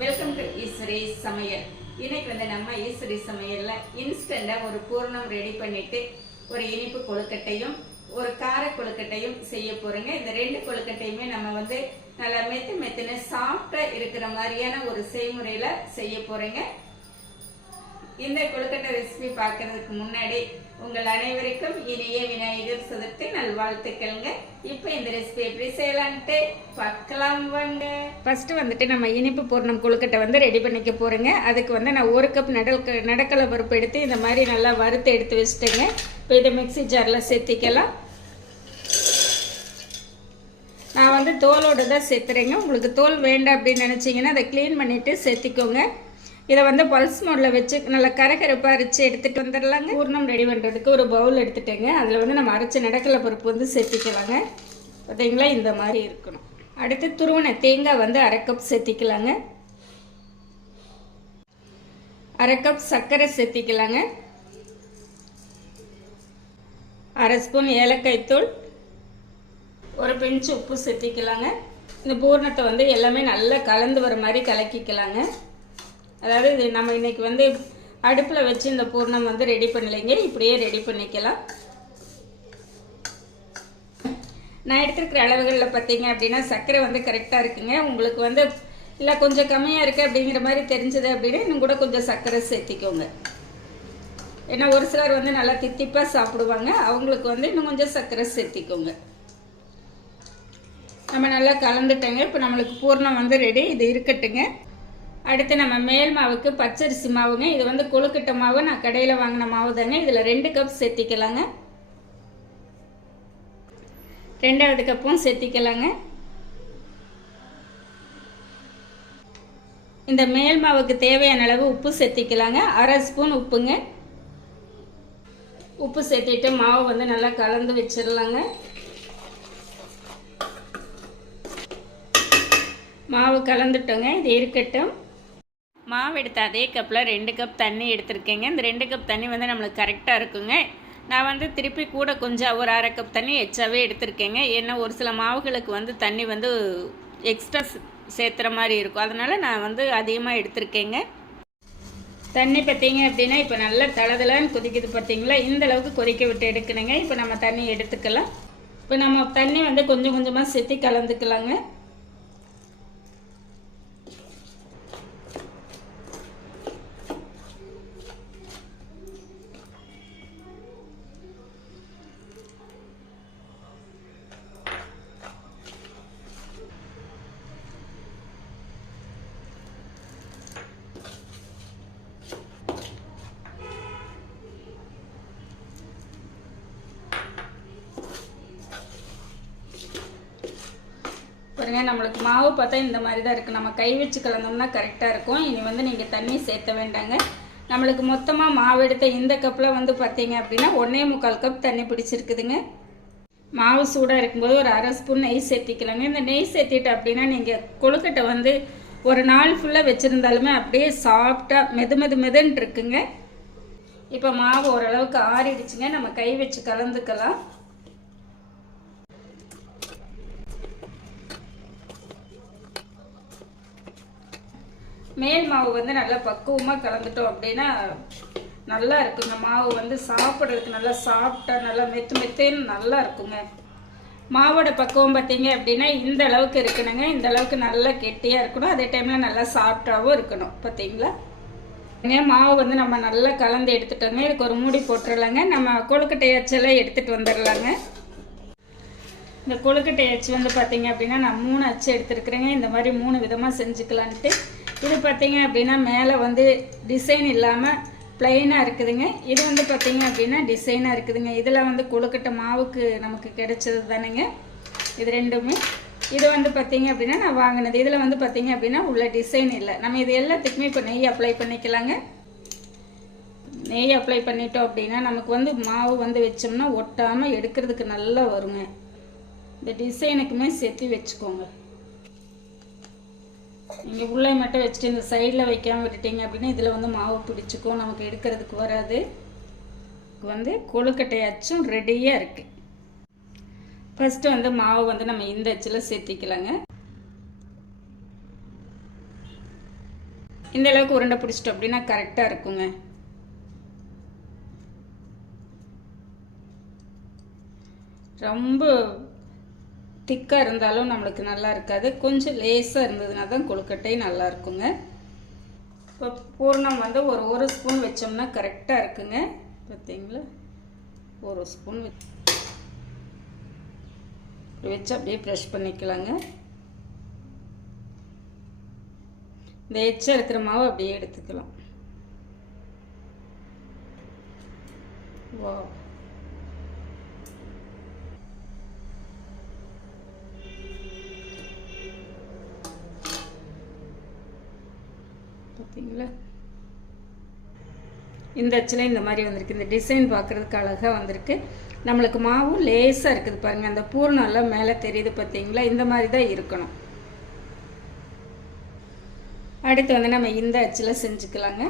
Welcome to Eswari சமையல் இன்னைக்கு வந்து நம்ம ஈஸ்வரி சமையலில் இன்ஸ்டண்டா ஒரு பூர்ணம் ரெடி பண்ணிட்டு ஒரு இனிப்பு கொழுக்கட்டையும் ஒரு கார கொழுக்கட்டையும் செய்ய போறோங்க. இந்த ரெண்டு கொழுக்கட்டையுமே நம்ம வந்து நல்லா மெத்து மெத்துன்னு சாஃப்டா இருக்கிற மாதிரியான ஒரு செய்முறையில செய்ய போறேங்க. இந்த கொழுக்கட்டை ரெசிபி பார்க்கறதுக்கு முன்னாடி உங்கள் அனைவருக்கும் இனிய விநாயகர் சதுர்த்தி நல்வாழ்த்துக்கள்ங்க. இப்போ இந்த ரெசிபி எப்படி செய்யலான்ட்டு பார்க்கலாம் வாங்க. ஃபஸ்ட்டு வந்துட்டு நம்ம இனிப்பு பூர்ணம் கொழுக்கட்டை வந்து ரெடி பண்ணிக்க போகிறேங்க அதுக்கு வந்து நான் ஒரு கப் நடக்க நடக்கலை பருப்பு எடுத்து இந்த மாதிரி நல்லா வறுத்து எடுத்து வச்சுட்டேங்க. இப்போ இதை மிக்ஸி ஜாரில் சேர்த்திக்கலாம். நான் வந்து தோலோடு தான் சேர்த்துறேங்க. உங்களுக்கு தோல் வேண்டாம் அப்படின்னு நினச்சிங்கன்னா அதை க்ளீன் பண்ணிவிட்டு சேர்த்திக்கோங்க. இதை வந்து பல்ஸ் மோடில் வச்சு நல்லா கரகரப்பாக அரைச்சி எடுத்துகிட்டு வந்துடலாங்க. பூர்ணம் ரெடி பண்ணுறதுக்கு ஒரு பவுல் எடுத்துட்டேங்க. அதில் வந்து நம்ம அரைச்ச நடக்கலை பருப்பு வந்து சேர்த்திக்கலாங்க. பார்த்தீங்களா இந்த மாதிரி இருக்கணும். அடுத்து துருவன தேங்காய் வந்து அரை கப் சேர்த்திக்கலாங்க. அரை கப் சர்க்கரை சேர்த்திக்கலாங்க. அரை ஸ்பூன் ஏலக்காய் தூள். ஒரு பிஞ்சு உப்பு சேர்த்திக்கலாங்க. இந்த பூர்ணத்தை வந்து எல்லாமே நல்லா கலந்து வர மாதிரி கலக்கிக்கலாங்க. அதாவது இது நம்ம இன்னைக்கு வந்து அடுப்பில் வச்சு இந்த பூர்ணம் வந்து ரெடி பண்ணலைங்க. இப்படியே ரெடி பண்ணிக்கலாம். நான் எடுத்துருக்கிற அளவுகளில் பார்த்தீங்க அப்படின்னா சர்க்கரை வந்து கரெக்டாக இருக்குங்க. உங்களுக்கு வந்து இல்லை கொஞ்சம் கம்மியாக இருக்குது அப்படிங்கிற மாதிரி தெரிஞ்சது அப்படின்னா இன்னும் கூட கொஞ்சம் சர்க்கரை சேர்த்திக்கோங்க. ஏன்னா ஒரு சிலர் வந்து நல்லா தித்திப்பாக சாப்பிடுவாங்க. அவங்களுக்கு வந்து இன்னும் கொஞ்சம் சர்க்கரை சேர்த்திக்கோங்க. நம்ம நல்லா கலந்துட்டோங்க. இப்போ நம்மளுக்கு பூர்ணம் வந்து ரெடி இது இருக்கட்டுங்க. அடுத்து நம்ம மேல் மாவுக்கு பச்சரிசி மாவுங்க. இது வந்து கொழுக்கட்டை மாவு நான் கடையில் வாங்கின மாவு தாங்க. இதில் ரெண்டு கப் சேர்த்திக்கலாங்க ரெண்டாவது கப்பும் சேர்த்திக்கலாங்க இந்த மேல் மாவுக்கு தேவையான அளவு உப்பு சேர்த்திக்கலாங்க அரை ஸ்பூன் உப்புங்க. உப்பு சேர்த்திட்டு மாவு வந்து நல்லா கலந்து வச்சிடலாங்க மாவு கலந்துட்டோங்க. இது இருக்கட்டும். மாவு எடுத்த அதே கப்பில் ரெண்டு கப் தண்ணி எடுத்திருக்கேங்க. இந்த ரெண்டு கப் தண்ணி வந்து நம்மளுக்கு கரெக்டாக இருக்குங்க. நான் வந்து திருப்பி கூட கொஞ்சம் ஒரு அரை கப் தண்ணி எச்சாவே எடுத்திருக்கேங்க. ஏன்னா ஒரு சில மாவுகளுக்கு வந்து தண்ணி வந்து எக்ஸ்ட்ரா சேர்த்துற மாதிரி இருக்கும். அதனால் நான் வந்து அதிகமாக எடுத்திருக்கேங்க. தண்ணி பார்த்தீங்க அப்படின்னா இப்போ நல்லா தளதளன்னு கொதிக்குது பார்த்தீங்களா இந்த அளவுக்கு கொதிக்க விட்டு எடுக்கணுங்க. இப்போ நம்ம தண்ணி எடுத்துக்கலாம். இப்போ நம்ம தண்ணி வந்து கொஞ்சம் கொஞ்சமாக செத்தி கலந்துக்கலாங்க. பாருங்க நம்மளுக்கு மாவு பார்த்தா இந்த மாதிரி தான் இருக்குது நம்ம கை வச்சு கலந்தோம்னா கரெக்டாக இருக்கும். இனி வந்து நீங்கள் தண்ணி சேர்த்த வேண்டாங்க. நம்மளுக்கு மொத்தமாக மாவு எடுத்த இந்த கப்பில் வந்து பார்த்தீங்க அப்படின்னா ஒன்றே முக்கால் கப் தண்ணி பிடிச்சிருக்குதுங்க. மாவு சூடாக இருக்கும்போது ஒரு அரை ஸ்பூன் நெய் சேர்த்திக்கலாங்க. இந்த நெய் சேர்த்திட்டு அப்படின்னா நீங்கள் கொழுக்கட்டை வந்து ஒரு நாள் ஃபுல்லாக வச்சுருந்தாலுமே அப்படியே சாஃப்டாக மெது மெது மெதுன்னு இருக்குங்க. இப்போ மாவு ஓரளவுக்கு ஆறிடுச்சுங்க. நம்ம கை வச்சு கலந்துக்கலாம். மேல் மாவு வந்து நல்லா பக்குவமாக கலந்துட்டோம் அப்படின்னா நல்லா இருக்குங்க. மாவு வந்து சாப்பிட்றதுக்கு நல்லா சாப்பிட்டா நல்லா மெத்து மெத்துன்னு நல்லா இருக்குங்க. மாவோட பக்குவம் பார்த்தீங்க அப்படின்னா இந்த அளவுக்கு இருக்கணுங்க. இந்த அளவுக்கு நல்லா கெட்டியாக இருக்கணும். அதே டைமில் நல்லா சாஃப்டாகவும் இருக்கணும். பார்த்தீங்களா? மாவு வந்து நம்ம நல்லா கலந்து எடுத்துட்டோங்க. இதுக்கு ஒரு மூடி போட்டுடலாங்க நம்ம கொழுக்கட்டை அச்செல்லாம் எடுத்துகிட்டு வந்துடலாங்க இந்த கொழுக்கட்டை அச்சு வந்து பார்த்தீங்க அப்படின்னா நான் மூணு அச்சு எடுத்துருக்குறேங்க. இந்த மாதிரி மூணு விதமாக செஞ்சுக்கலான்ட்டு. இது பார்த்தீங்க அப்படின்னா மேலே வந்து டிசைன் இல்லாமல் ப்ளைனாக இருக்குதுங்க. இது வந்து பார்த்தீங்க அப்படின்னா டிசைனாக இருக்குதுங்க. இதில் வந்து கொழுக்கட்டை மாவுக்கு நமக்கு கிடைச்சது தானேங்க. இது ரெண்டுமே. இது வந்து பார்த்தீங்க அப்படின்னா நான் வாங்கினது. இதில் வந்து பார்த்தீங்க அப்படின்னா உள்ள டிசைன் இல்லை. நம்ம இது எல்லாத்துக்குமே இப்போ நெய் அப்ளை பண்ணிக்கலாங்க. நெய் அப்ளை பண்ணிட்டோம் அப்படின்னா நமக்கு வந்து மாவு வந்து வச்சோம்னா ஒட்டாமல் எடுக்கிறதுக்கு நல்லா வருங்க. இந்த டிசைனுக்குமே சேர்த்து வச்சுக்கோங்க. நீங்கள் உள்ளே மட்டும் வச்சுட்டு இந்த சைடில் வைக்காமல் விட்டுட்டீங்க அப்படின்னா இதில் வந்து மாவு பிடிச்சிக்கும் நமக்கு எடுக்கிறதுக்கு வராது. வந்து கொழுக்கட்டை அச்சும் ரெடியாக இருக்குது ஃபஸ்ட்டு வந்து மாவு வந்து நம்ம இந்த அச்சில் சேர்த்திக்கலாங்க. இந்த அளவுக்கு உருண்டை பிடிச்சிட்டோம் அப்படின்னா கரெக்டாக இருக்குங்க. ரொம்ப திக்காக இருந்தாலும் நம்மளுக்கு நல்லா இருக்காது. கொஞ்சம் லேசாக இருந்ததுன்னா தான் கொழுக்கட்டை நல்லா இருக்குங்க. இப்போ பூர்ணம் வந்து ஒரு ஒரு ஸ்பூன் வச்சோம்னா கரெக்டாக இருக்குங்க. பார்த்தீங்களா ஒரு ஸ்பூன் வச்சு வச்சு அப்படியே ப்ரெஷ் பண்ணிக்கலாங்க. இந்த எச்சம் இருக்கிற மாவு அப்படியே எடுத்துக்கலாம். வா. பார்த்தீங்களா இந்த அச்சில் இந்த மாதிரி வந்திருக்கு. இந்த டிசைன் பார்க்குறதுக்கு அழகாக வந்திருக்கு. நம்மளுக்கு மாவும் லேசாக இருக்குது பாருங்கள் அந்த பூர்ணம்லாம் மேலே தெரியுது பார்த்தீங்களா இந்த மாதிரி தான் இருக்கணும். அடுத்து வந்து நம்ம இந்த அச்சில் செஞ்சுக்கலாங்க.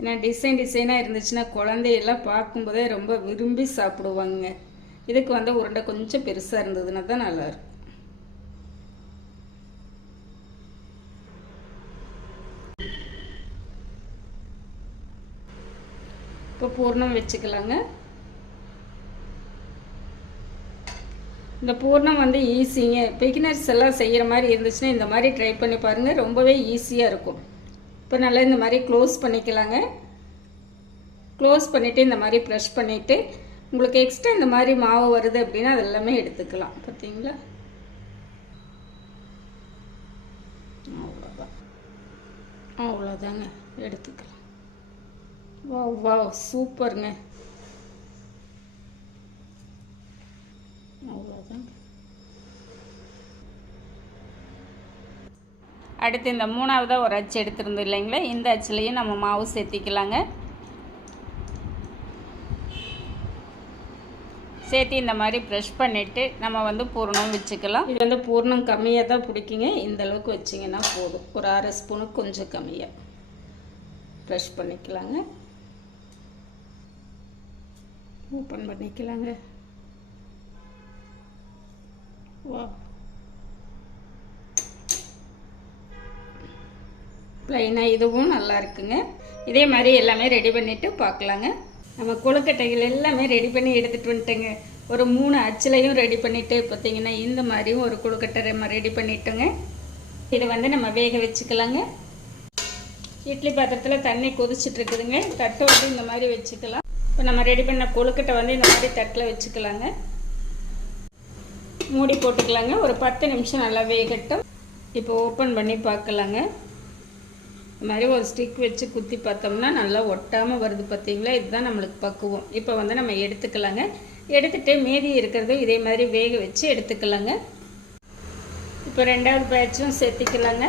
ஏன்னா டிசைன் டிசைனாக இருந்துச்சுன்னா குழந்தையெல்லாம் பார்க்கும்போதே ரொம்ப விரும்பி சாப்பிடுவாங்க. இதுக்கு வந்து உருண்டை கொஞ்சம் பெருசாக இருந்ததுன்னா தான் நல்லாயிருக்கும் இப்போ பூர்ணம் வச்சுக்கலாங்க. இந்த பூர்ணம் வந்து ஈஸிங்க. பிகினர்ஸ் எல்லாம் செய்கிற மாதிரி இருந்துச்சுன்னா இந்த மாதிரி ட்ரை பண்ணி பாருங்கள் ரொம்பவே ஈஸியாக இருக்கும். இப்போ நல்லா இந்த மாதிரி க்ளோஸ் பண்ணிக்கலாங்க. க்ளோஸ் பண்ணிவிட்டு இந்த மாதிரி ப்ரெஷ் பண்ணிவிட்டு உங்களுக்கு எக்ஸ்ட்ரா இந்த மாதிரி மாவு வருது அப்படின்னா அது எல்லாமே எடுத்துக்கலாம். பார்த்தீங்களா அவ்வளோதான் அவ்வளோதாங்க எடுத்துக்கலாம். வா வா சூப்பருங்க அவ்வளோதாங்க அடுத்து இந்த மூணாவதாக ஒரு அச்சு எடுத்துருந்தோம் இல்லைங்களா? இந்த அச்சுலேயும் நம்ம மாவு சேர்த்திக்கலாங்க. சேர்த்து இந்த மாதிரி ப்ரெஷ் பண்ணிவிட்டு நம்ம வந்து பூர்ணம் வச்சுக்கலாம். இது வந்து பூர்ணம் கம்மியாக தான் பிடிக்குங்க. இந்த அளவுக்கு வச்சிங்கன்னா போதும். ஒரு அரை ஸ்பூனுக்கு கொஞ்சம் கம்மியாக ப்ரெஷ் பண்ணிக்கலாங்க. ஓப்பன் பண்ணிக்கலாங்க. வா. ப்ளைனாக இதுவும் நல்லா இருக்குங்க. இதே மாதிரி எல்லாமே ரெடி பண்ணிவிட்டு பார்க்கலாங்க நம்ம கொழுக்கட்டைகள் எல்லாமே ரெடி பண்ணி எடுத்துகிட்டு வந்துட்டேங்க. ஒரு மூணு அச்சிலையும் ரெடி பண்ணிவிட்டு பார்த்தீங்கன்னா இந்த மாதிரியும் ஒரு கொழுக்கட்டை நம்ம ரெடி பண்ணிட்டோங்க. இதை வந்து நம்ம வேக வச்சுக்கலாங்க. இட்லி பாத்திரத்தில் தண்ணி கொதிச்சுட்டு இருக்குதுங்க. தட்டு வந்து இந்த மாதிரி வச்சுக்கலாம். இப்போ நம்ம ரெடி பண்ண கொழுக்கட்டை வந்து இந்த மாதிரி தட்டில் வச்சுக்கலாங்க. மூடி போட்டுக்கலாங்க. ஒரு பத்து நிமிஷம் நல்லா வேகட்டும். இப்போ ஓப்பன் பண்ணி பார்க்கலாங்க. இந்த மாதிரி ஒரு ஸ்டிக் வச்சு குத்தி பார்த்தோம்னா நல்லா ஒட்டாமல் வருது பார்த்தீங்களா? இதுதான் நம்மளுக்கு பக்குவம். இப்போ வந்து நம்ம எடுத்துக்கலாங்க. எடுத்துகிட்டு மீதி இருக்கிறத இதே மாதிரி வேக வச்சு எடுத்துக்கலாங்க. இப்போ ரெண்டாவது பேட்சும் சேர்த்திக்கலாங்க.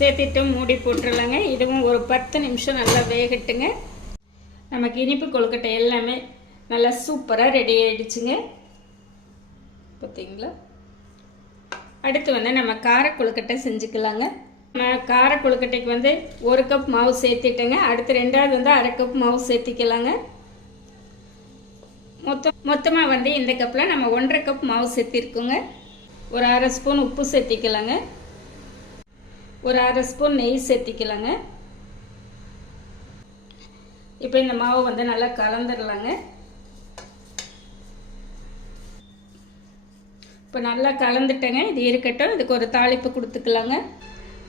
சேர்த்திட்டு மூடி போட்டுடலாங்க இதுவும் ஒரு பத்து நிமிஷம் நல்லா வேகட்டுங்க. நமக்கு இனிப்பு கொழுக்கட்டை எல்லாமே நல்லா சூப்பராக ரெடி ஆகிடுச்சுங்க பார்த்தீங்களா அடுத்து வந்து நம்ம கார கொழுக்கட்டை செஞ்சுக்கலாங்க. நம்ம கார கொழுக்கட்டைக்கு வந்து ஒரு கப் மாவு சேர்த்திட்டேங்க. அடுத்து ரெண்டாவது வந்து அரை கப் மாவு சேர்த்திக்கலாங்க. மொத்தம் மொத்தமாக வந்து இந்த கப்பில் நம்ம ஒன்றரை கப் மாவு சேர்த்திருக்கோங்க. ஒரு அரை ஸ்பூன் உப்பு சேர்த்திக்கலாங்க. ஒரு அரை ஸ்பூன் நெய் சேர்த்திக்கலாங்க. இப்போ இந்த மாவு வந்து நல்லா கலந்துடலாங்க இப்போ நல்லா கலந்துட்டேங்க. இது இருக்கட்டும். இதுக்கு ஒரு தாளிப்பு கொடுத்துக்கலாங்க.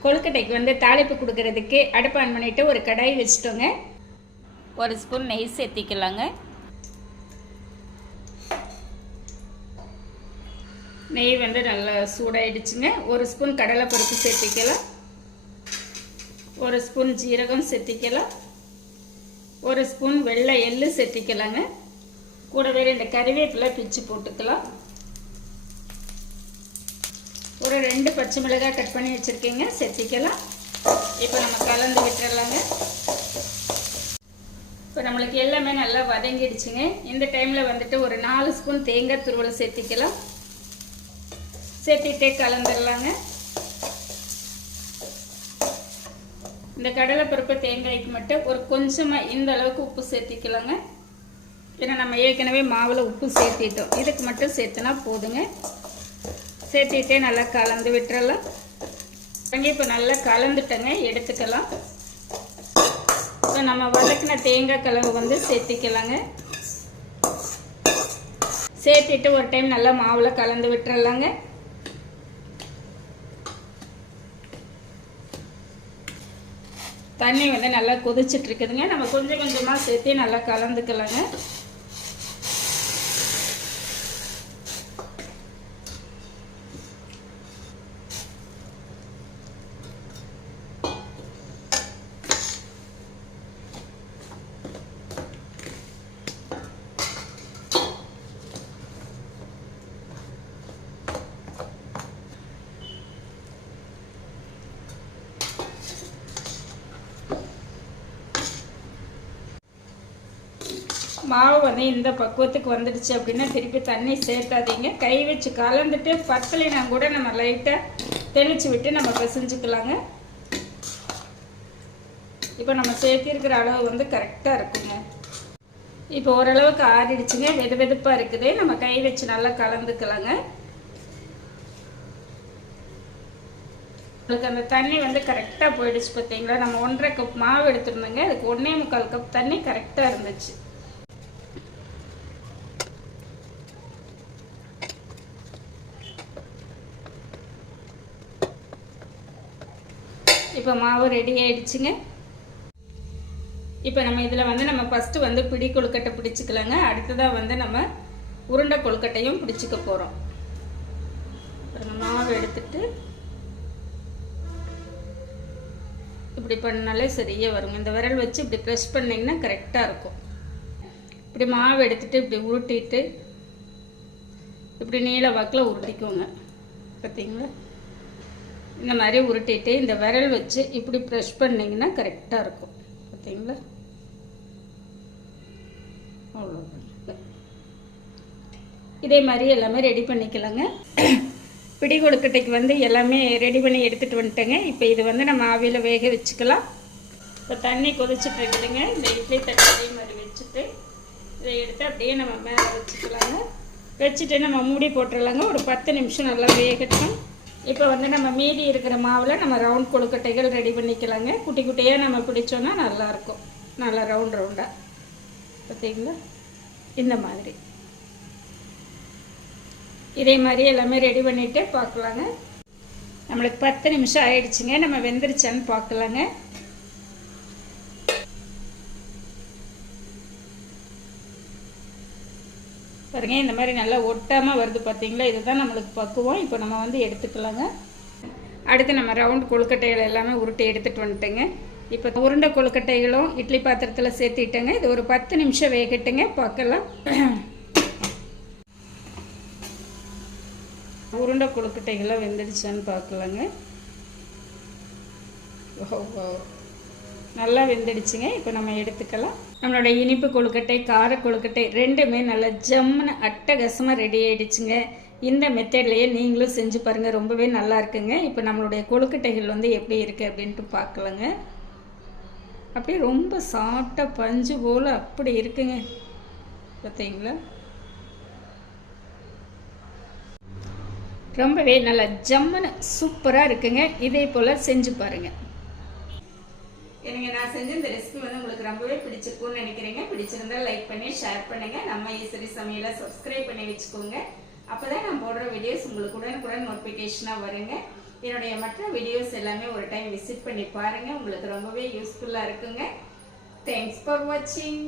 கொழுக்கட்டைக்கு வந்து தாளிப்பு கொடுக்கறதுக்கு அடுப்பு ஆன் பண்ணிவிட்டு ஒரு கடாய் வச்சுட்டோங்க. ஒரு ஸ்பூன் நெய் சேர்த்திக்கலாங்க. நெய் வந்து நல்லா சூடாயிடுச்சுங்க. ஒரு ஸ்பூன் கடலைப்பருப்பு சேர்த்திக்கலாம். ஒரு ஸ்பூன் ஜீரகம் செத்திக்கலாம். ஒரு ஸ்பூன் வெள்ளை எள்ளு சேர்த்திக்கலாங்க கூடவே ரெண்டு கறிவேப்பிலை பிச்சு போட்டுக்கலாம். ஒரு ரெண்டு பச்சை மிளகாய் கட் பண்ணி வச்சுருக்கீங்க. செத்திக்கலாம். இப்போ நம்ம கலந்து விட்டுறலாங்க. இப்போ நம்மளுக்கு எல்லாமே நல்லா வதங்கிடுச்சுங்க. இந்த டைமில் வந்துட்டு ஒரு நாலு ஸ்பூன் தேங்காய் துருவலை சேர்த்திக்கலாம் சேர்த்திட்டே கலந்துடலாங்க இந்த கடலைப்பருப்பு தேங்காய்க்கு மட்டும் ஒரு கொஞ்சமாக இந்த அளவுக்கு உப்பு சேர்த்திக்கலாங்க. ஏன்னா நம்ம ஏற்கனவே மாவில் உப்பு சேர்த்திட்டோம். இதுக்கு மட்டும் சேர்த்துனா போதுங்க. சேர்த்திட்டே நல்லா கலந்து விட்டுறலாம். அங்கே இப்போ நல்லா கலந்துட்டங்க. எடுத்துக்கலாம். இப்போ நம்ம வதக்கின தேங்காய் கலவை வந்து சேர்த்திக்கலாங்க. சேர்த்திட்டு ஒரு டைம் நல்லா மாவில் கலந்து விட்டுறலாங்க. தண்ணி வந்து நல்லா கொதிச்சிட்டு இருக்குதுங்க. நம்ம கொஞ்சம் கொஞ்சமாக சேர்த்து நல்லா கலந்துக்கலாங்க. மாவு வந்து இந்த பக்குவத்துக்கு வந்துடுச்சு அப்படின்னா திருப்பி தண்ணி சேர்த்தாதீங்க. கை வச்சு கலந்துட்டு பத்தலைனா கூட நம்ம லைட்டாக தெளித்து விட்டு நம்ம பிசைஞ்சுக்கலாங்க. இப்போ நம்ம சேர்த்திருக்கிற அளவு வந்து கரெக்டாக இருக்குங்க. இப்போ ஓரளவுக்கு ஆறிடுச்சுங்க. வெது வெதுப்பாக இருக்குது. நம்ம கை வச்சு நல்லா கலந்துக்கலாங்க. உங்களுக்கு அந்த தண்ணி வந்து கரெக்டாக போயிடுச்சு பார்த்தீங்களா? நம்ம ஒன்றரை கப் மாவு எடுத்துருந்தோங்க. அதுக்கு ஒன்றே முக்கால் கப் தண்ணி கரெக்டாக இருந்துச்சு. இப்போ மாவு ரெடி ஆயிடுச்சுங்க. இப்போ நம்ம இதில் வந்து நம்ம ஃபஸ்ட்டு வந்து பிடி கொழுக்கட்டை பிடிச்சிக்கலாங்க. அடுத்ததாக வந்து நம்ம உருண்டை கொழுக்கட்டையும் பிடிச்சிக்க போகிறோம் மாவு எடுத்துட்டு இப்படி பண்ணாலே சரியாக வருங்க. இந்த விரல் வச்சு இப்படி ப்ரெஷ் பண்ணிங்கன்னா கரெக்டாக இருக்கும். இப்படி மாவு எடுத்துட்டு இப்படி உருட்டிட்டு இப்படி நீல வாக்கில் உருட்டிக்கோங்க. பார்த்தீங்களா இந்த மாதிரி உருட்டிட்டு இந்த விரல் வச்சு இப்படி ப்ரெஷ் பண்ணிங்கன்னா கரெக்டாக இருக்கும். பார்த்தீங்களா? அவ்வளோதான் இதே மாதிரி எல்லாமே ரெடி பண்ணிக்கலாங்க. பிடி கொழுக்கட்டைக்கு வந்து எல்லாமே ரெடி பண்ணி எடுத்துகிட்டு வந்துட்டேங்க. இப்போ இது வந்து நம்ம ஆவியில் வேக வச்சுக்கலாம். இப்போ தண்ணி கொதிச்சுட்டு இருக்குதுங்க. இந்த இட்லி தண்ணி அதே மாதிரி வச்சுட்டு இதை எடுத்து அப்படியே நம்ம மேலே வச்சுக்கலாங்க. வச்சுட்டு நம்ம மூடி போட்டுடலாங்க ஒரு பத்து நிமிஷம் நல்லா வேகட்டும். இப்போ வந்து நம்ம மீதி இருக்கிற மாவில் நம்ம ரவுண்ட் கொழுக்கட்டைகள் ரெடி பண்ணிக்கலாங்க. குட்டி குட்டியாக நம்ம பிடிச்சோன்னா நல்லாயிருக்கும் நல்லா ரவுண்ட் ரவுண்டாக பார்த்தீங்களா இந்த மாதிரி. இதே மாதிரி எல்லாமே ரெடி பண்ணிவிட்டு பார்க்கலாங்க. நம்மளுக்கு பத்து நிமிஷம் ஆயிடுச்சுங்க. நம்ம வெந்துருச்சான்னு பார்க்கலாங்க. பாருங்க இந்த மாதிரி நல்லா ஒட்டாமல் வருது பார்த்தீங்களா இதுதான் நம்மளுக்கு பக்குவம். இப்போ நம்ம வந்து எடுத்துக்கலாங்க. அடுத்து நம்ம ரவுண்ட் கொழுக்கட்டைகள் எல்லாமே உருட்டி எடுத்துகிட்டு வந்துட்டேங்க. இப்போ உருண்டை கொழுக்கட்டைகளும் இட்லி பாத்திரத்தில் சேர்த்திட்டேங்க. இது ஒரு பத்து நிமிஷம் வேகட்டுங்க. பார்க்கலாம். உருண்டை கொழுக்கட்டைகளும் வெந்துடுச்சான்னு பார்க்கலாங்க. ஓ ஓ நல்லா வெந்துடுச்சுங்க. இப்போ நம்ம எடுத்துக்கலாம். நம்மளோட இனிப்பு கொழுக்கட்டை கார கொழுக்கட்டை ரெண்டுமே நல்லா ஜம்முன்னு அட்டகசமாக ரெடி ஆகிடுச்சுங்க இந்த மெத்தட்லேயே நீங்களும் செஞ்சு பாருங்கள் ரொம்பவே நல்லா இருக்குங்க. இப்போ நம்மளுடைய கொழுக்கட்டைகள் வந்து எப்படி இருக்குது அப்படின்ட்டு பார்க்கலங்க. அப்படியே ரொம்ப சாஃப்டாக பஞ்சு போல் அப்படி இருக்குங்க. பார்த்தீங்களா? ரொம்பவே நல்லா ஜம்முன்னு சூப்பராக இருக்குங்க. இதே போல் செஞ்சு பாருங்கள் நீங்கள் நான் செஞ்ச இந்த ரெசிபி வந்து உங்களுக்கு ரொம்பவே பிடிச்சிருக்கும்னு நினைக்கிறேங்க. பிடிச்சிருந்தா லைக் பண்ணி ஷேர் பண்ணுங்க. நம்ம ஈஸ்வரி சமையலை சப்ஸ்கிரைப் பண்ணி வச்சுக்கோங்க. அப்பதான் நான் போடுற வீடியோஸ் உங்களுக்கு உடனுக்குடன் நோட்டிஃபிகேஷனாக வருங்க. என்னுடைய மற்ற வீடியோஸ் எல்லாமே ஒரு டைம் விசிட் பண்ணி பாருங்க. உங்களுக்கு ரொம்பவே யூஸ்ஃபுல்லாக இருக்குங்க. தேங்க்ஸ் ஃபார் வாட்சிங்